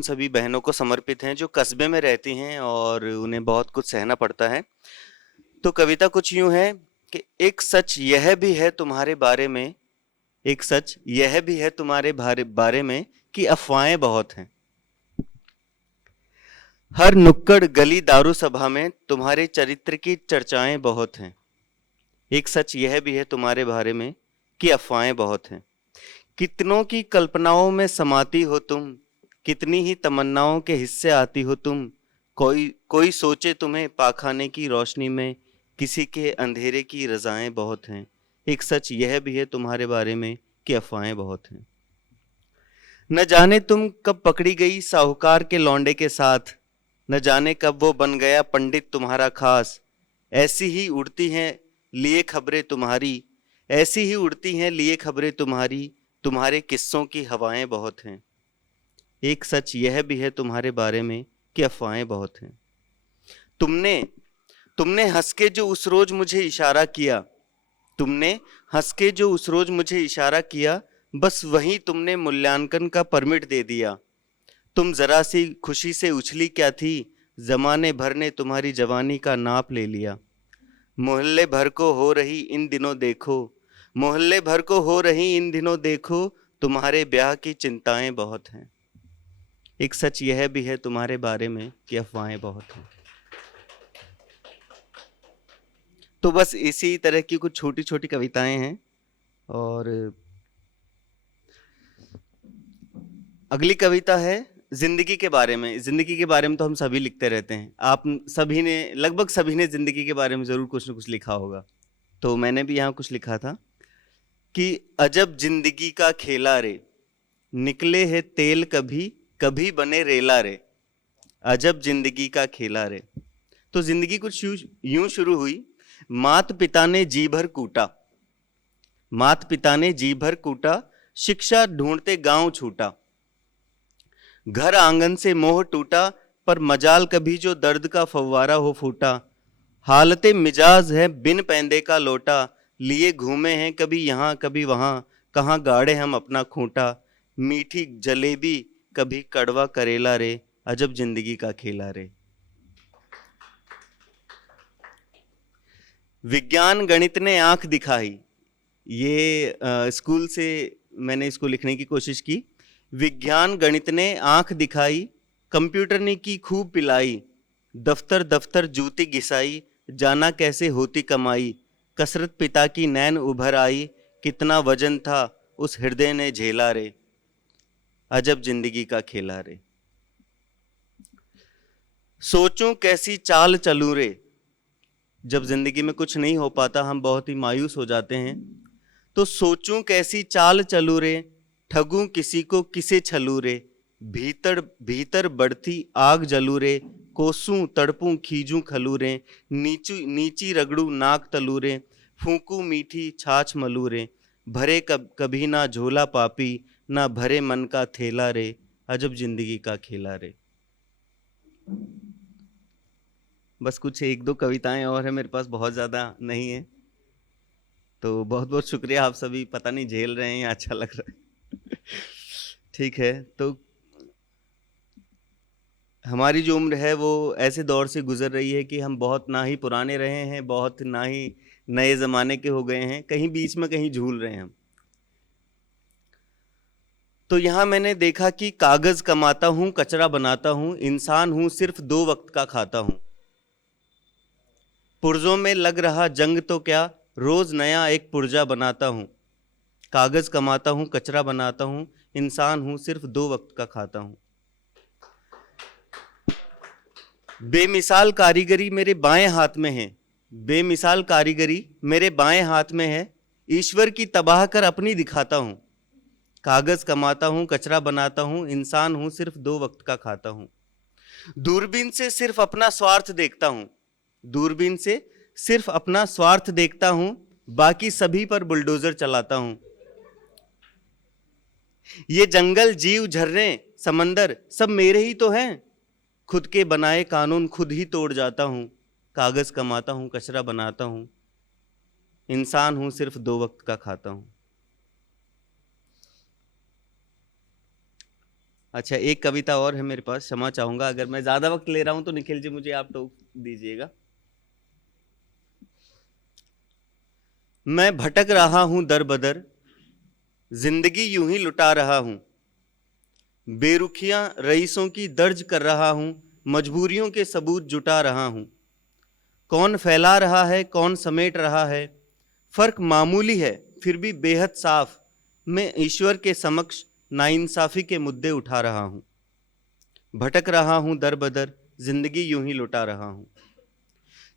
उन सभी बहनों को समर्पित हैं जो कस्बे में रहती हैं और उन्हें बहुत कुछ सहना पड़ता है। तो कविता कुछ यूं है कि एक सच यह भी है तुम्हारे बारे में, एक सच यह भी है तुम्हारे बारे में कि अफवाहें बहुत हैं। हर नुक्कड़ गली दारू सभा में तुम्हारे चरित्र की चर्चाएं बहुत हैं। एक सच यह भी है तुम्हारे बारे में कि अफवाहें बहुत हैं। कितनों की कल्पनाओं में समाती हो तुम, कितनी ही तमन्नाओं के हिस्से आती हो तुम। कोई कोई सोचे तुम्हें पाखाने की रोशनी में, किसी के अंधेरे की रज़ाएं बहुत हैं। एक सच यह भी है तुम्हारे बारे में कि अफवाहें बहुत हैं। न जाने तुम कब पकड़ी गई साहूकार के लौंडे के साथ, न जाने कब वो बन गया पंडित तुम्हारा खास। ऐसी ही उड़ती हैं लिए खबरें तुम्हारी, ऐसी ही उड़ती हैं लिए खबरें तुम्हारी, तुम्हारे किस्सों की हवाएं बहुत हैं। एक सच यह भी है तुम्हारे बारे में कि अफवाहें बहुत हैं। तुमने तुमने हंस के जो उस रोज मुझे इशारा किया, तुमने हंस के जो उस रोज मुझे इशारा किया, बस वही तुमने मूल्यांकन का परमिट दे दिया। तुम जरा सी खुशी से उछली क्या थी, जमाने भर ने तुम्हारी जवानी का नाप ले लिया। मोहल्ले भर को हो रही इन दिनों देखो, मोहल्ले भर को हो रही इन दिनों देखो, तुम्हारे ब्याह की चिंताएं बहुत हैं। एक सच यह भी है तुम्हारे बारे में कि अफवाहें बहुत हैं। तो बस इसी तरह की कुछ छोटी छोटी कविताएं हैं। और अगली कविता है जिंदगी के बारे में। जिंदगी के बारे में तो हम सभी लिखते रहते हैं। आप सभी ने, लगभग सभी ने जिंदगी के बारे में जरूर कुछ न कुछ लिखा होगा। तो मैंने भी यहाँ कुछ लिखा था कि अजब जिंदगी का खेला रे, निकले है तेल कभी कभी बने रेला रे। अजब जिंदगी का खेला रे। तो जिंदगी कुछ यूं शुरू हुई। मात पिता ने जी भर कूटा, मात पिता ने जी भर कूटा, शिक्षा ढूंढते गांव छूटा। घर आंगन से मोह टूटा, पर मजाल कभी जो दर्द का फव्वारा हो फूटा। हालते मिजाज है बिन पैंदे का लोटा, लिए घूमे हैं कभी यहाँ कभी वहाँ, कहाँ गाड़े हम अपना खूंटा। मीठी जलेबी कभी कड़वा करेला रे, अजब जिंदगी का खेला रे। विज्ञान गणित ने आंख दिखाई। ये स्कूल से मैंने इसको लिखने की कोशिश की। विज्ञान गणित ने आंख दिखाई, कंप्यूटर ने की खूब पिलाई। दफ्तर दफ्तर जूती घिसाई, जाना कैसे होती कमाई। कसरत पिता की नैन उभर आई, कितना वजन था उस हृदय ने झेला रे, अजब जिंदगी का खेला रे। सोचूं कैसी चाल चलूं रे। जब जिंदगी में कुछ नहीं हो पाता हम बहुत ही मायूस हो जाते हैं। तो सोचूं कैसी चाल चलूं रे, ठगूं किसी को किसे छलू रे। भीतर भीतर बढ़ती आग जलू रे, कोसूं तड़पूं खींचूं खलू रे। नीची नीची रगड़ू नाक तलू रे, फूंकू मीठी छाछ मलू रे। भरे कभी ना झोला पापी, ना भरे मन का थैला रे, अजब जिंदगी का खेला रे। बस कुछ एक दो कविताएं और है मेरे पास, बहुत ज़्यादा नहीं है। तो बहुत बहुत शुक्रिया आप सभी, पता नहीं झेल रहे हैं या अच्छा लग रहा है। ठीक है। तो हमारी जो उम्र है वो ऐसे दौर से गुजर रही है कि हम बहुत ना ही पुराने रहे हैं, बहुत ना ही नए ज़माने के हो गए हैं, कहीं बीच में कहीं झूल रहे हैं हम। तो यहाँ मैंने देखा कि कागज़ कमाता हूँ कचरा बनाता हूँ, इंसान हूँ सिर्फ 2 वक्त का खाता हूँ। पुर्जों में लग रहा जंग तो क्या, रोज नया एक पुर्जा बनाता हूँ। कागज कमाता हूँ कचरा बनाता हूँ, इंसान हूँ सिर्फ 2 वक्त का खाता हूँ। बेमिसाल कारीगरी मेरे बाएं हाथ में है, बेमिसाल कारीगरी मेरे बाएं हाथ में है। ईश्वर की तबाह कर अपनी दिखाता हूँ। कागज कमाता हूँ कचरा बनाता हूँ, इंसान हूँ सिर्फ 2 वक्त का खाता हूँ। दूरबीन से सिर्फ अपना स्वार्थ देखता हूँ, दूरबीन से सिर्फ अपना स्वार्थ देखता हूं, बाकी सभी पर बुलडोजर चलाता हूं। ये जंगल जीव झरने समंदर सब मेरे ही तो हैं, खुद के बनाए कानून खुद ही तोड़ जाता हूं। कागज कमाता हूं कचरा बनाता हूं, इंसान हूं सिर्फ 2 वक्त का खाता हूं। अच्छा, एक कविता और है मेरे पास, क्षमा चाहूंगा अगर मैं ज्यादा वक्त ले रहा हूं तो निखिल जी मुझे आप टोक दीजिएगा। मैं भटक रहा हूं दर बदर, जिंदगी यूं ही लुटा रहा हूं, बेरुखियां रईसों की दर्ज कर रहा हूं, मजबूरियों के सबूत जुटा रहा हूं। कौन फैला रहा है कौन समेट रहा है, फर्क मामूली है फिर भी बेहद साफ। मैं ईश्वर के समक्ष नाइंसाफी के मुद्दे उठा रहा हूं। भटक रहा हूं दर बदर, जिंदगी यूं ही लुटा रहा हूं।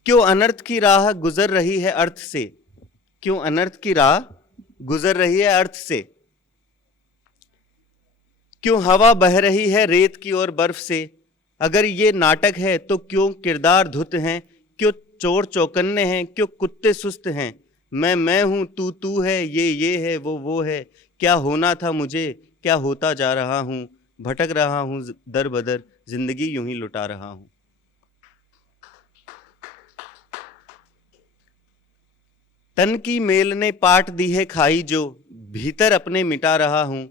क्यों अनर्थ की राह गुजर रही है अर्थ से, क्यों अनर्थ की राह गुजर रही है अर्थ से, क्यों हवा बह रही है रेत की और बर्फ से। अगर ये नाटक है तो क्यों किरदार धुत हैं, क्यों चोर चौकन्ने हैं, क्यों कुत्ते सुस्त हैं। मैं हूं तू है, ये है वो है। क्या होना था मुझे क्या होता जा रहा हूं, भटक रहा हूं दर बदर, जिंदगी यूं ही लुटा रहा हूं। तन की मेल ने पाट दी है खाई जो, भीतर अपने मिटा रहा हूं।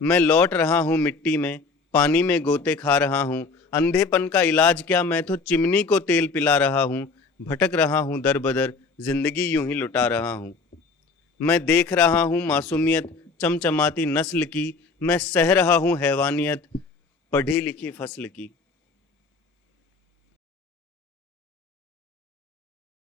मैं लौट रहा हूं मिट्टी में, पानी में गोते खा रहा हूं। अंधेपन का इलाज क्या, मैं तो चिमनी को तेल पिला रहा हूं। भटक रहा हूं दर बदर, जिंदगी यूं ही लुटा रहा हूं। मैं देख रहा हूं मासूमियत चमचमाती नस्ल की, मैं सह रहा हूं हैवानियत पढ़ी लिखी फसल की।